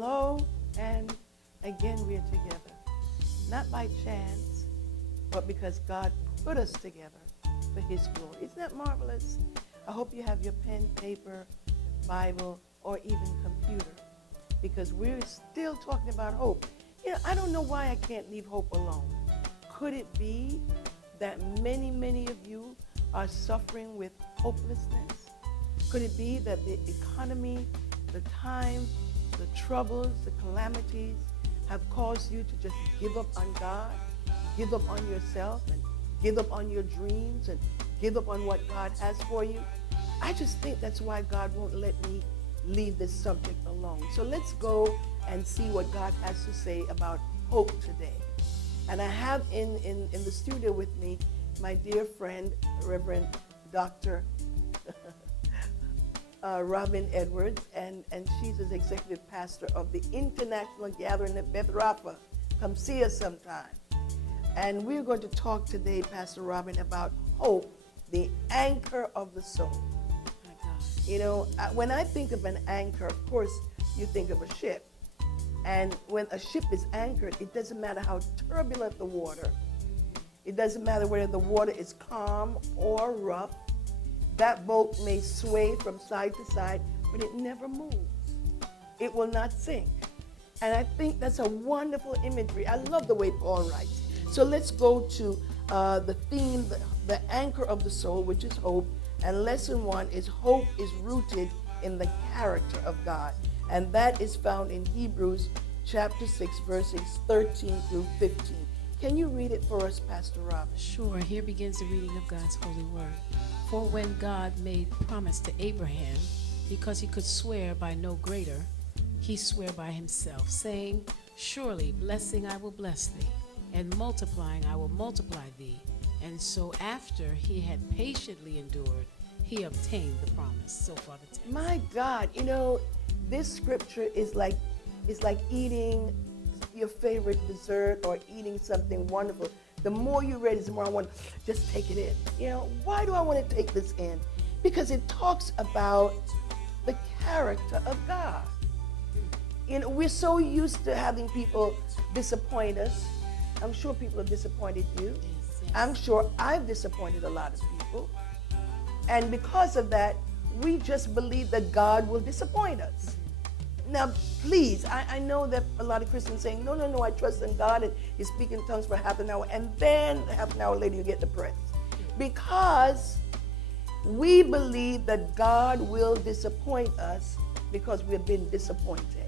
Hello, and again we're together. Not by chance, but because God put us together for His glory. Isn't that marvelous? I hope you have your pen, paper, Bible, or even computer, because we're still talking about hope. You know, I don't know why I can't leave hope alone. Could it be that many of you are suffering with hopelessness? Could it be that the economy, the time, the troubles, the calamities have caused you to just give up on God, give up on yourself, and give up on your dreams, and give up on what God has for you? I just think that's why God won't let me leave this subject alone. So let's go and see what God has to say about hope today. And I have in the studio with me my dear friend, Reverend Dr. Robin Edwards, and she's the executive pastor of the International Gathering at Beth Rapha. Come see us sometime. And we're going to talk today, Pastor Robin, about hope, the anchor of the soul. My God. You know, when I think of an anchor, of course, you think of a ship. And when a ship is anchored, it doesn't matter how turbulent the water. It doesn't matter whether the water is calm or rough. That boat may sway from side to side, but it never moves. It will not sink. And I think that's a wonderful imagery. I love the way Paul writes. So let's go to the theme, the anchor of the soul, which is hope. And lesson 1 is hope is rooted in the character of God. And that is found in Hebrews chapter 6, verses 13 through 15. Can you read it for us, Pastor Rob? Sure. Here begins the reading of God's holy word. For when God made promise to Abraham, because he could swear by no greater, he sware by himself, saying, surely blessing I will bless thee, and multiplying I will multiply thee. And so after he had patiently endured, he obtained the promise. So far the text. My God, you know, this scripture is like eating your favorite dessert or eating something wonderful. The more you read it, the more I want to just take it in. You know, why do I want to take this in? Because it talks about the character of God. You know, we're so used to having people disappoint us. I'm sure people have disappointed you. Yes. I'm sure I've disappointed a lot of people. And because of that, we just believe that God will disappoint us. Now, please, I know that a lot of Christians saying, no, I trust in God, and you speak in tongues for half an hour, and then half an hour later you get depressed. Because we believe that God will disappoint us because we've been disappointed.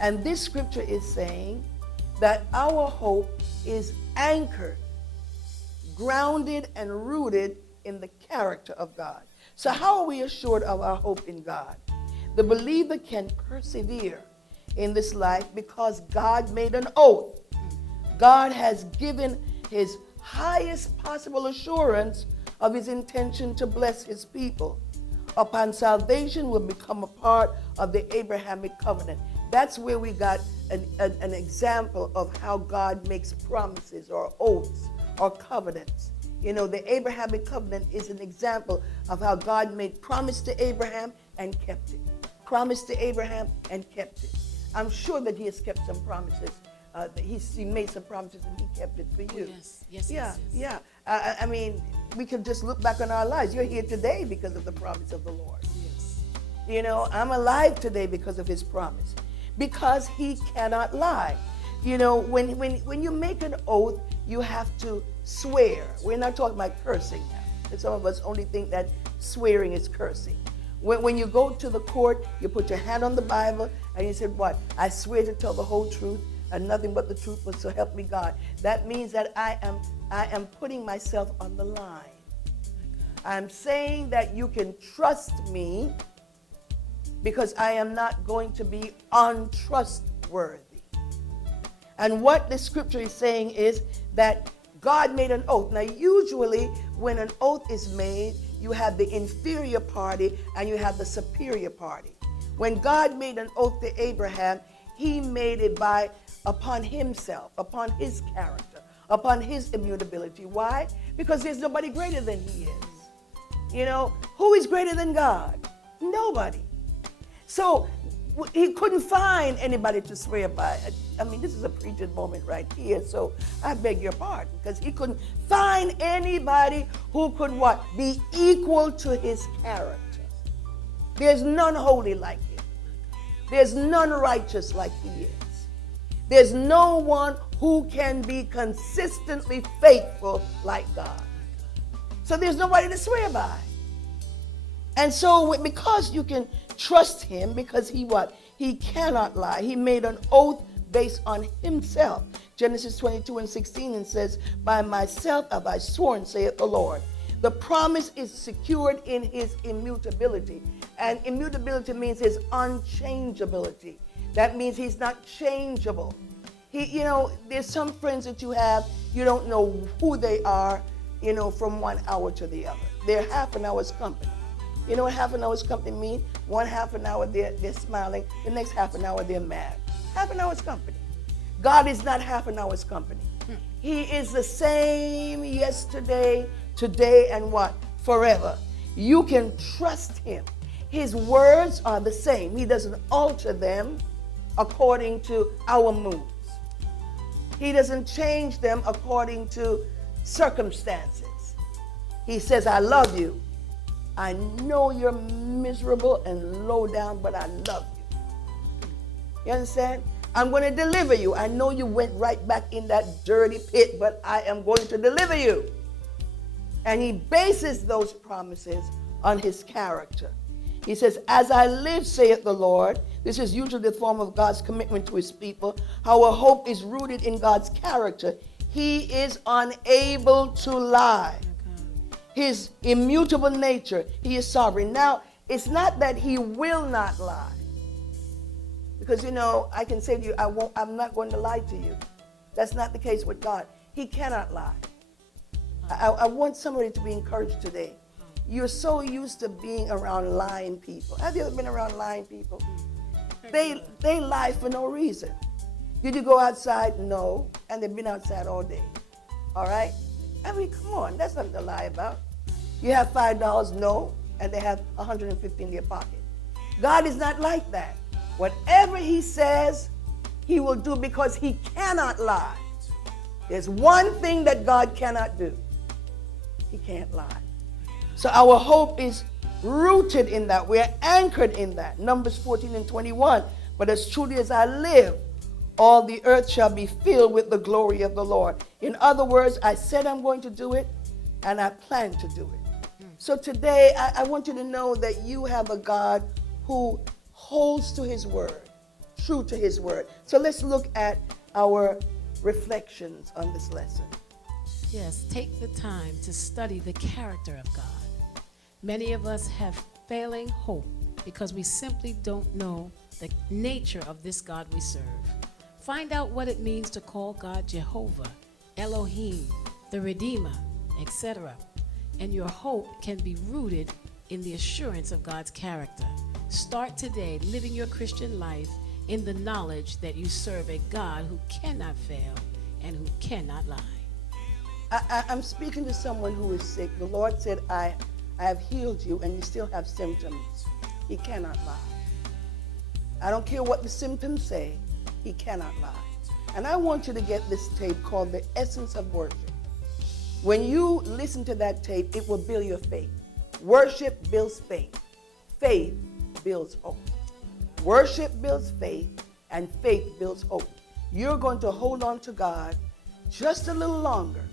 And this scripture is saying that our hope is anchored, grounded, and rooted in the character of God. So how are we assured of our hope in God? The believer can persevere in this life because God made an oath. God has given his highest possible assurance of his intention to bless his people. Upon salvation, we'll become a part of the Abrahamic covenant. That's where we got an example of how God makes promises or oaths or covenants. You know, the Abrahamic covenant is an example of how God made promise to Abraham and kept it. Promised to Abraham and kept it. I'm sure that he has kept some promises. He made some promises and he kept it for you. Yes. I mean, we can just look back on our lives. You're here today because of the promise of the Lord. Yes. You know, I'm alive today because of his promise. Because he cannot lie. You know, when you make an oath, you have to swear. We're not talking about cursing now. And some of us only think that swearing is cursing. When you go to the court, you put your hand on the Bible and you said, what? I swear to tell the whole truth and nothing but the truth, but so help me God. That means that I am putting myself on the line. I'm saying that you can trust me because I am not going to be untrustworthy. And what the scripture is saying is that God made an oath. Now, usually when an oath is made, you have the inferior party and you have the superior party. When God made an oath to Abraham, he made it upon himself, upon his character, upon his immutability. Why? Because there's nobody greater than he is. You know, who is greater than God? Nobody. So he couldn't find anybody to swear by. I mean, this is a preaching moment right here, so I beg your pardon, because he couldn't find anybody who could what? Be equal to his character. There's none holy like him. There's none righteous like he is. There's no one who can be consistently faithful like God. So there's nobody to swear by. And so because you can trust him, because he what? He cannot lie. He made an oath based on himself. Genesis 22:16 and says, by myself have I sworn, saith the Lord. The promise is secured in his immutability. And immutability means his unchangeability. That means he's not changeable. There's some friends that you have, you don't know who they are, from 1 hour to the other. They're half an hour's company. You know what half an hour's company means? One half an hour they're smiling, the next half an hour they're mad. Half an hour's company. God is not half an hour's company. He is the same yesterday, today, and what? Forever. You can trust him. His words are the same. He doesn't alter them according to our moods. He doesn't change them according to circumstances. He says, I love you. I know you're miserable and low down, but I love you. You understand? I'm going to deliver you. I know you went right back in that dirty pit, but I am going to deliver you. And he bases those promises on his character. He says, as I live, saith the Lord. This is usually the form of God's commitment to his people. Our hope is rooted in God's character. He is unable to lie. His immutable nature, he is sovereign. Now, it's not that he will not lie. Because, I can say to you, I'm not going to lie to you. That's not the case with God. He cannot lie. I want somebody to be encouraged today. You're so used to being around lying people. Have you ever been around lying people? They lie for no reason. Did you go outside? No. And they've been outside all day. All right? I mean, come on. That's nothing to lie about. You have $5? No. And they have $150 in their pocket. God is not like that. Whatever he says, he will do, because he cannot lie. There's one thing that God cannot do. He can't lie. So our hope is rooted in that. We're anchored in that. Numbers 14:21. But as truly as I live, all the earth shall be filled with the glory of the Lord. In other words, I said I'm going to do it, and I plan to do it. So today, I want you to know that you have a God who holds to his word, true to his word. So let's look at our reflections on this lesson. Yes, take the time to study the character of God. Many of us have failing hope because we simply don't know the nature of this God we serve. Find out what it means to call God Jehovah, Elohim, the Redeemer, etc. And your hope can be rooted in the assurance of God's character. Start today living your Christian life in the knowledge that you serve a God who cannot fail and who cannot lie. I'm speaking to someone who is sick. The Lord said, I have healed you, and you still have symptoms. He cannot lie. I don't care what the symptoms say. He cannot lie. And I want you to get this tape called The Essence of Worship. When you listen to that tape, it will build your faith. Worship builds faith. Faith builds hope. Worship builds faith, and faith builds hope. You're going to hold on to God just a little longer,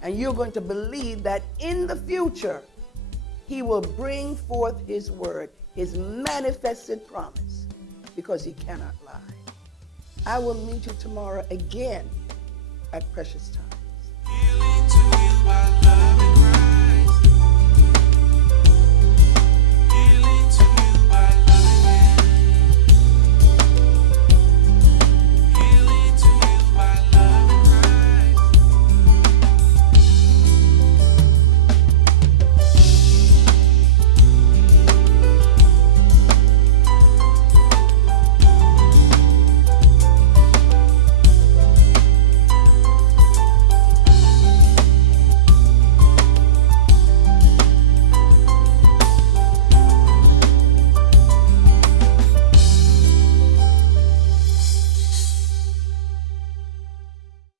and you're going to believe that in the future, he will bring forth his word, his manifested promise, because he cannot lie. I will meet you tomorrow again at precious times.